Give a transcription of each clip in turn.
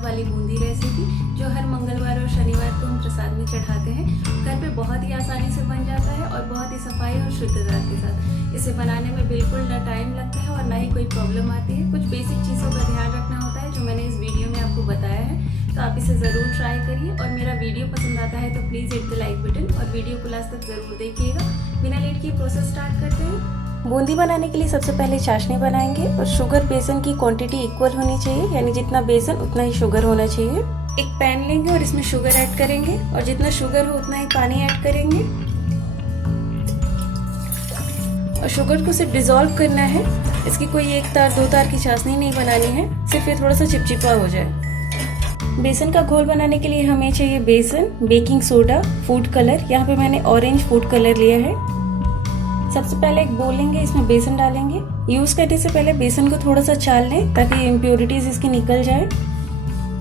स्वाद वाली बूंदी रेसिपी जो हर मंगलवार और शनिवार को हम प्रसाद में चढ़ाते हैं। घर पे बहुत ही आसानी से बन जाता है और बहुत ही सफाई और शुद्धता के साथ। इसे बनाने में बिल्कुल ना टाइम लगता है और ना ही कोई प्रॉब्लम आती है। कुछ बेसिक चीज़ों का ध्यान रखना होता है जो मैंने इस वीडियो में आपको बताया है, तो आप इसे ज़रूर ट्राई करिए। और मेरा वीडियो पसंद आता है तो please hit the like button और वीडियो को लास्ट तक ज़रूर देखिएगा। बिना लेट किए प्रोसेस स्टार्ट करते हैं। बूंदी बनाने के लिए सबसे पहले चाशनी बनाएंगे और शुगर बेसन की क्वांटिटी इक्वल होनी चाहिए, यानी जितना बेसन उतना ही शुगर होना चाहिए। एक पैन लेंगे और इसमें शुगर ऐड करेंगे और जितना शुगर हो उतना ही पानी ऐड करेंगे और शुगर को सिर्फ डिसॉल्व करना है। इसकी कोई एक तार दो तार की चाशनी नहीं बनानी है, सिर्फ ये थोड़ा सा चिपचिपा हो जाए। बेसन का घोल बनाने के लिए हमें चाहिए बेसन, बेकिंग सोडा, फूड कलर। यहाँ पे मैंने ऑरेंज फूड कलर लिया है। सबसे पहले एक बोल लेंगे, इसमें बेसन डालेंगे। यूज़ करने से पहले बेसन को थोड़ा सा चाल लें ताकि इम्प्योरिटीज़ इसकी निकल जाए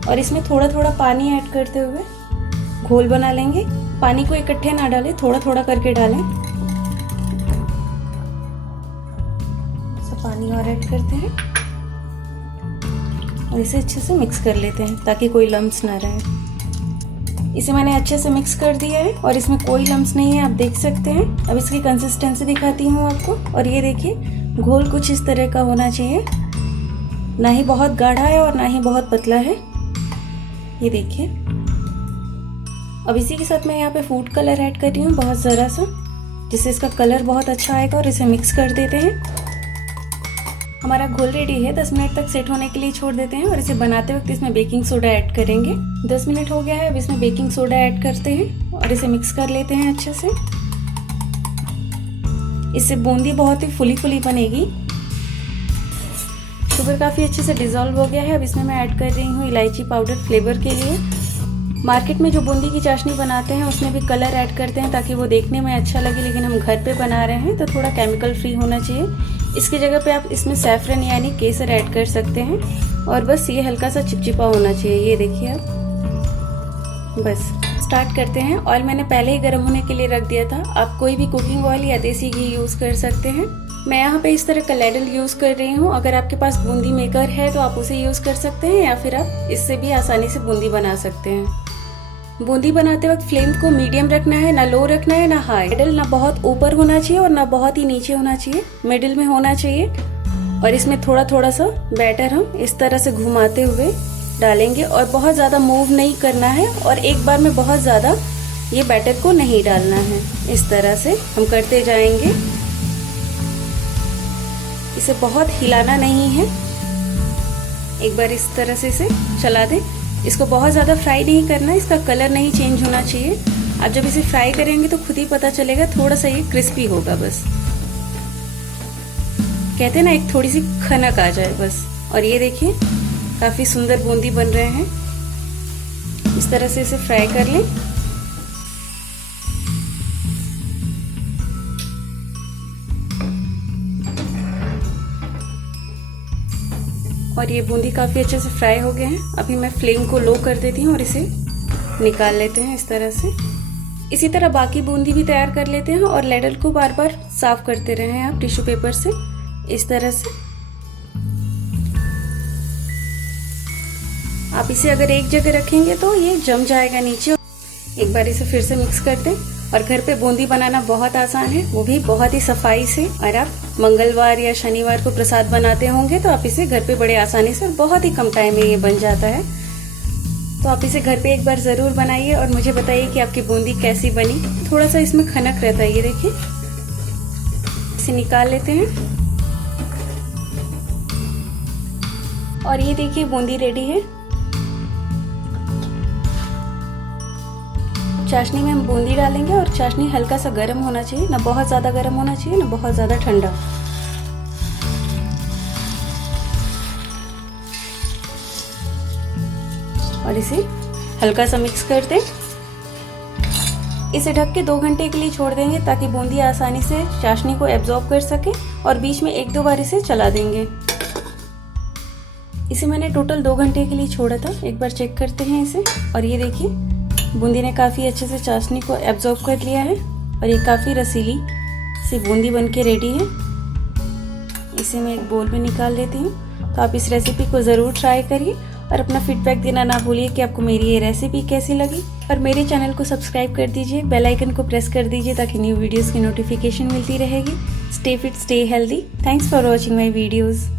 और इसमें थोड़ा थोड़ा पानी ऐड करते हुए घोल बना लेंगे। पानी को इकट्ठे ना डालें, थोड़ा थोड़ा करके डालें। पानी और ऐड करते हैं और इसे अच्छे से मिक्स कर लेते हैं ताकि कोई लम्स ना रहे। इसे मैंने अच्छे से मिक्स कर दिया है और इसमें कोई लम्स नहीं है, आप देख सकते हैं। अब इसकी कंसिस्टेंसी दिखाती हूँ आपको और ये देखिए घोल कुछ इस तरह का होना चाहिए, ना ही बहुत गाढ़ा है और ना ही बहुत पतला है। ये देखिए। अब इसी के साथ मैं यहाँ पे फूड कलर ऐड कर रही हूँ, बहुत ज़रा सा, जिससे इसका कलर बहुत अच्छा आएगा। और इसे मिक्स कर देते हैं। हमारा घोल रेडी है, 10 मिनट तक सेट होने के लिए छोड़ देते हैं और इसे बनाते वक्त इसमें बेकिंग सोडा ऐड करेंगे। 10 मिनट हो गया है, अब इसमें बेकिंग सोडा ऐड करते हैं और इसे मिक्स कर लेते हैं अच्छे से। इससे बूंदी बहुत ही फुली फुली बनेगी। शुगर काफ़ी अच्छे से डिसॉल्व हो गया है। अब इसमें मैं ऐड कर रही हूँ इलायची पाउडर फ्लेवर के लिए। मार्केट में जो बूंदी की चाशनी बनाते हैं उसमें भी कलर ऐड करते हैं ताकि वो देखने में अच्छा लगे, लेकिन हम घर पे बना रहे हैं तो थोड़ा केमिकल फ्री होना चाहिए। इसकी जगह पे आप इसमें सैफरन यानी केसर ऐड कर सकते हैं और बस ये हल्का सा चिपचिपा होना चाहिए। ये देखिए आप। बस स्टार्ट करते हैं। ऑयल मैंने पहले ही गर्म होने के लिए रख दिया था। आप कोई भी कुकिंग ऑयल या देसी घी यूज़ कर सकते हैं। मैं यहाँ पे इस तरह का लैडल यूज़ कर रही हूँ। अगर आपके पास बूंदी मेकर है तो आप उसे यूज़ कर सकते हैं या फिर आप इससे भी आसानी से बूंदी बना सकते हैं। बूंदी बनाते वक्त फ्लेम को मीडियम रखना है, ना लो रखना है ना हाई। मिडिल ना बहुत ऊपर होना चाहिए और ना बहुत ही नीचे होना चाहिए, मिडिल में होना चाहिए। और इसमें थोड़ा थोड़ा सा बैटर हम इस तरह से घुमाते हुए डालेंगे और बहुत ज़्यादा मूव नहीं करना है और एक बार में बहुत ज़्यादा ये बैटर को नहीं डालना है। इस तरह से हम करते जाएंगे। इसे बहुत हिलाना नहीं है, एक बार इस तरह से इसे चला दें। इसको बहुत ज़्यादा फ्राई नहीं करना, इसका कलर नहीं चेंज होना चाहिए। आप जब इसे फ्राई करेंगे तो खुद ही पता चलेगा, थोड़ा सा ये क्रिस्पी होगा बस। कहते हैं ना, एक थोड़ी सी खनक आ जाए बस। और ये देखिए काफ़ी सुंदर बूंदी बन रहे हैं। इस तरह से इसे फ्राई कर लें। और ये बूंदी काफ़ी अच्छे से फ्राई हो गए हैं। अभी मैं फ्लेम को लो कर देती हूँ और इसे निकाल लेते हैं इस तरह से। इसी तरह बाकी बूंदी भी तैयार कर लेते हैं और लैडल को बार बार साफ करते रहें आप टिश्यू पेपर से, इस तरह से। आप इसे अगर एक जगह रखेंगे तो ये जम जाएगा नीचे। एक बार इसे फिर से मिक्स कर दें। और घर पे बूंदी बनाना बहुत आसान है, वो भी बहुत ही सफाई से। और आप मंगलवार या शनिवार को प्रसाद बनाते होंगे तो आप इसे घर पे बड़े आसानी से और बहुत ही कम टाइम में ये बन जाता है। तो आप इसे घर पे एक बार ज़रूर बनाइए और मुझे बताइए कि आपकी बूंदी कैसी बनी। थोड़ा सा इसमें खनक रहता है, ये देखिए। इसे निकाल लेते हैं और ये देखिए बूंदी रेडी है। चाशनी में हम बूंदी डालेंगे और चाशनी हल्का सा गर्म होना चाहिए, ना बहुत ज़्यादा गर्म होना चाहिए ना बहुत ज़्यादा ठंडा। और इसे हल्का सा मिक्स कर दें। इसे ढक के 2 घंटे के लिए छोड़ देंगे ताकि बूंदी आसानी से चाशनी को एब्जॉर्ब कर सके और बीच में 1-2 बार इसे चला देंगे। इसे मैंने टोटल 2 घंटे के लिए छोड़ा था। एक बार चेक करते हैं इसे। और ये देखिए बूंदी ने काफ़ी अच्छे से चाशनी को एब्जॉर्ब कर लिया है और ये काफ़ी रसीली सी बूंदी बनके रेडी है। इसे मैं एक बोल में निकाल लेती हूँ। तो आप इस रेसिपी को ज़रूर ट्राई करिए और अपना फीडबैक देना ना भूलिए कि आपको मेरी ये रेसिपी कैसी लगी। और मेरे चैनल को सब्सक्राइब कर दीजिए, बेल आइकन को प्रेस कर दीजिए ताकि न्यू वीडियोस की नोटिफिकेशन मिलती रहेगी। Stay fit, stay healthy. Thanks for watching my videos.